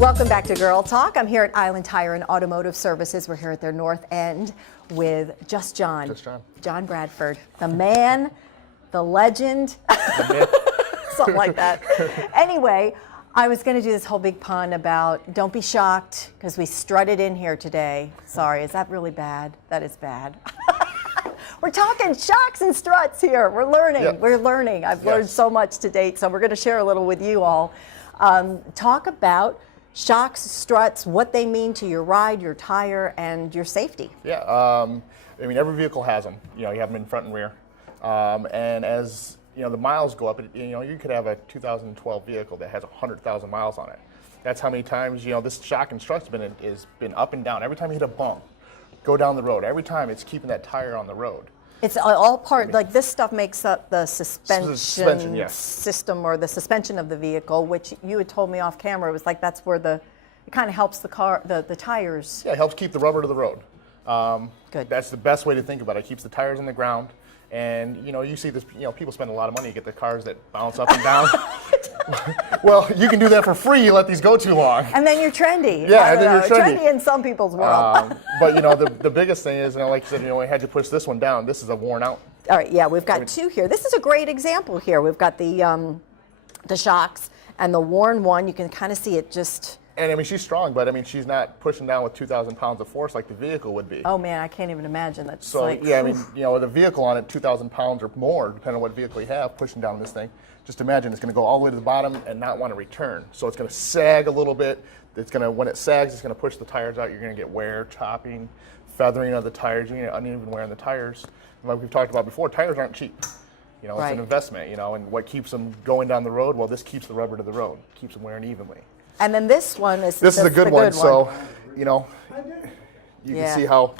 Welcome back to Girl Talk. I'm here at Island Tire and Automotive Services. We're here at their North End with Just John. John Bradford, the man, the legend, something like that. Anyway, I was going to do this whole big pun about don't be shocked because we strutted in here today. Sorry, is that really bad? That is bad. We're talking shocks and struts here. We're learning. Yep. We're learning. I've learned so much to date, so we're going to share a little with you all. Talk about shocks, struts, what they mean to your ride, your tire, and your safety. Yeah, I mean, every vehicle has them. You know, you have them in front and rear. And as, you know, the miles go up, you know, you could have a 2012 vehicle that has 100,000 miles on it. That's how many times, you know, this shock and strut's been up and down. Every time you hit a bump, go down the road. Every time it's keeping that tire on the road. It's all part, like this stuff makes up the suspension system or the suspension of the vehicle, which you had told me off camera. It was like that's where it kind of helps the car, the tires. Yeah, it helps keep the rubber to the road. Good. That's the best way to think about it. It keeps the tires on the ground. And, you know, you see this, you know, people spend a lot of money to get the cars that bounce up and down. Well, you can do that for free. You let these go too long. And then you're trendy. Yeah, and then you're trendy in some people's world. But, you know, the biggest thing is, you know, like you said, you know, I had to push this one down. This is a worn out. All right, yeah, we've got two here. This is a great example here. We've got the shocks and the worn one. You can kind of see it just... And I mean, she's strong, but I mean, she's not pushing down with 2,000 pounds of force like the vehicle would be. Oh man, I can't even imagine that. So like, yeah, I mean, you know, with a vehicle on it, 2,000 pounds or more, depending on what vehicle you have, pushing down this thing. Just imagine it's going to go all the way to the bottom and not want to return. So it's going to sag a little bit. It's going to, when it sags, it's going to push the tires out. You're going to get wear, chopping, feathering of the tires. You're going to get uneven wear on the tires. And like we've talked about before, tires aren't cheap. You know, it's an investment. You know, and what keeps them going down the road? Well, this keeps the rubber to the road, keeps them wearing evenly. And then this one is a good one. So, you know, you can see how,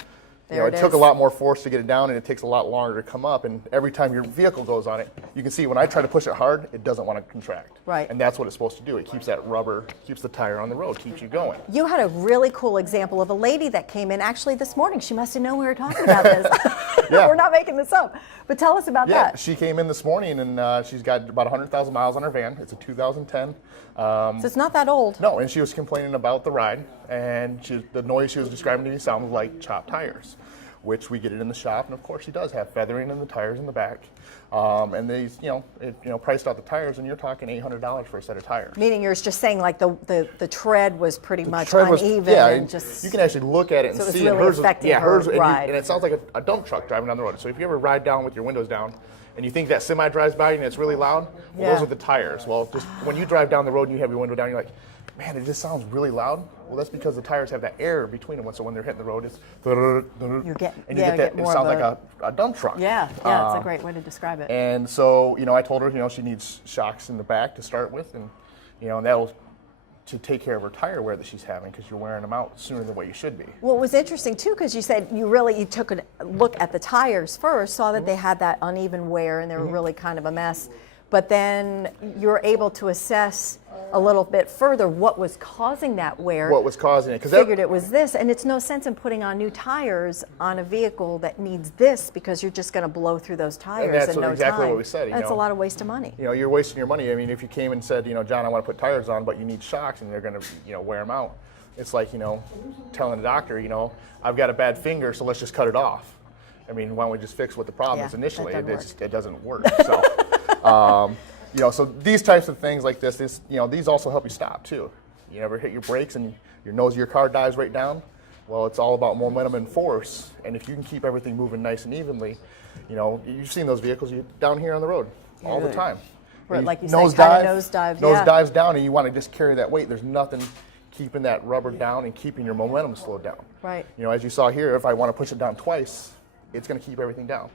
you know, it took a lot more force to get it down, and it takes a lot longer to come up. And every time your vehicle goes on it, you can see when I try to push it hard, it doesn't want to contract. Right. And that's what it's supposed to do. It keeps that rubber, keeps the tire on the road, keeps you going. You had a really cool example of a lady that came in actually this morning. She must have known we were talking about this. We're not making this up. But tell us about that. Yeah, she came in this morning, and she's got about 100,000 miles on her van. It's a 2010. So it's not that old. No, and she was complaining about the ride, and the noise she was describing to me sounded like chopped tires, which we get it in the shop, and of course she does have feathering in the tires in the back. And they, priced out the tires, and you're talking $800 for a set of tires. Meaning you're just saying like the tread was pretty much uneven. And just you can actually look at it and see it. Really affecting her ride. And it sounds like a dump truck driving down the road. So if you ever ride down with your windows down, and you think that semi drives by and it's really loud, well, those are the tires. Well, just when you drive down the road and you have your window down, you're like, man, it just sounds really loud. Well, that's because the tires have that air between them. So when they're hitting the road, it's it sounds like a dump truck. Yeah, it's a great way to describe it. And so, you know, I told her, you know, she needs shocks in the back to start with, and you know, and that'll to take care of her tire wear that she's having, because you're wearing them out sooner than what you should be. Well, it was interesting too, because you said you took a look at the tires first, saw that they had that uneven wear and they were really kind of a mess, but then you're able to assess a little bit further what was causing that wear. What was causing it? Because figured it was this, and it's no sense in putting on new tires on a vehicle that needs this, because you're just going to blow through those tires in no time. And that's exactly what we said. That's a lot of waste of money. You know, you're wasting your money. I mean, if you came and said, you know, John, I want to put tires on, but you need shocks, and they're going to, you know, wear them out. It's like, you know, telling the doctor, you know, I've got a bad finger, so let's just cut it off. I mean, why don't we just fix what the problem is initially? It doesn't work. So. You know, so these types of things like this, you know, these also help you stop too. You ever hit your brakes and your nose of your car dives right down? Well, it's all about momentum and force. And if you can keep everything moving nice and evenly, you know, you've seen those vehicles down here on the road all the time. Right, like you said, kind of nose dives down, and you want to just carry that weight. There's nothing keeping that rubber down and keeping your momentum slowed down. Right. You know, as you saw here, if I want to push it down twice, it's going to keep everything down.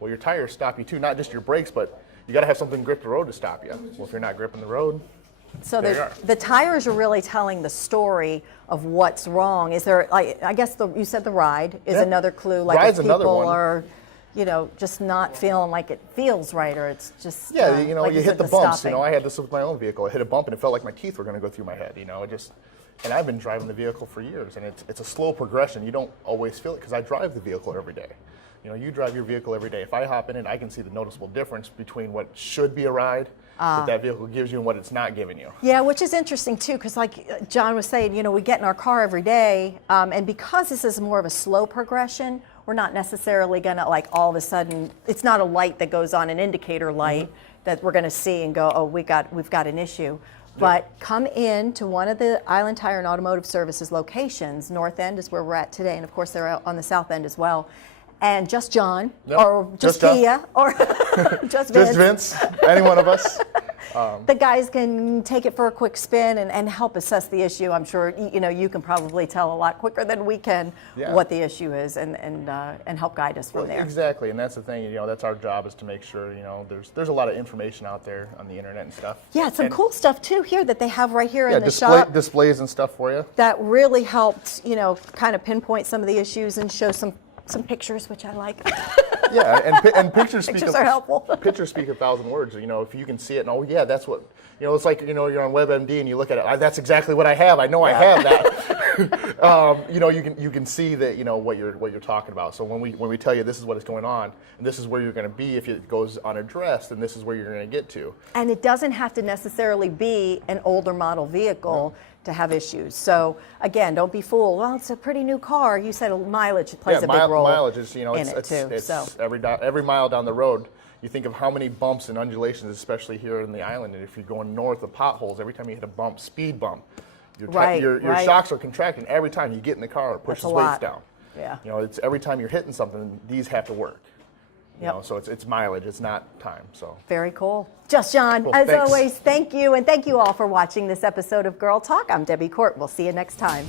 Well, your tires stop you too, not just your brakes, but you got to have something grip the road to stop you. Well, if you're not gripping the road, so the tires are really telling the story of what's wrong. Is there, like, I guess you said the ride is another clue. Like if people are, you know, just not feeling like it feels right, or it's just you know, like you hit the bumps. You know, I had this with my own vehicle. I hit a bump and it felt like my teeth were going to go through my head. You know, and I've been driving the vehicle for years, and it's a slow progression. You don't always feel it because I drive the vehicle every day. You know, you drive your vehicle every day. If I hop in it, I can see the noticeable difference between what should be a ride that vehicle gives you and what it's not giving you. Yeah, which is interesting too, because like John was saying, you know, we get in our car every day, and because this is more of a slow progression, we're not necessarily going to, like, all of a sudden, it's not a light that goes on, an indicator light that we're going to see and go, oh, we've got an issue. But come in to one of the Island Tire and Automotive Services locations. North End is where we're at today, and of course they're out on the South End as well. And just John, or just Kia, or just Vince. Just Vince, any one of us. The guys can take it for a quick spin and help assess the issue. I'm sure you know you can probably tell a lot quicker than we can what the issue is, and help guide us from there. Exactly, and that's the thing. You know, that's our job, is to make sure, you know, there's a lot of information out there on the internet and stuff. Yeah, some cool stuff too here that they have right here in the shop. shop. Displays and stuff for you. That really helped, you know, kind of pinpoint some of the issues and show some pictures, which I like. Yeah, and pictures are helpful. Pictures speak 1,000 words. You know, if you can see it and, oh yeah, that's what, you know, it's like, you know, you're on WebMD and you look at it, that's exactly what I have. I know I have that. You know, you can see that, you know, what you're talking about. So when we tell you this is what is going on, and this is where you're going to be if it goes unaddressed, and this is where you're going to get to. And it doesn't have to necessarily be an older model vehicle to have issues. So again, don't be fooled. Well, it's a pretty new car. You said mileage plays a big role. Mileage is, you know, in it too. It's every mile down the road. You think of how many bumps and undulations, especially here in the island, and if you're going north of potholes, every time you hit a bump, speed bump, your shocks are contracting every time you get in the car. It pushes weights down. Yeah. You know, it's every time you're hitting something, these have to work. You know, so it's mileage, it's not time. So very cool. Just John, cool, as always, thank you, and thank you all for watching this episode of Girl Talk. I'm Debbie Court. We'll see you next time.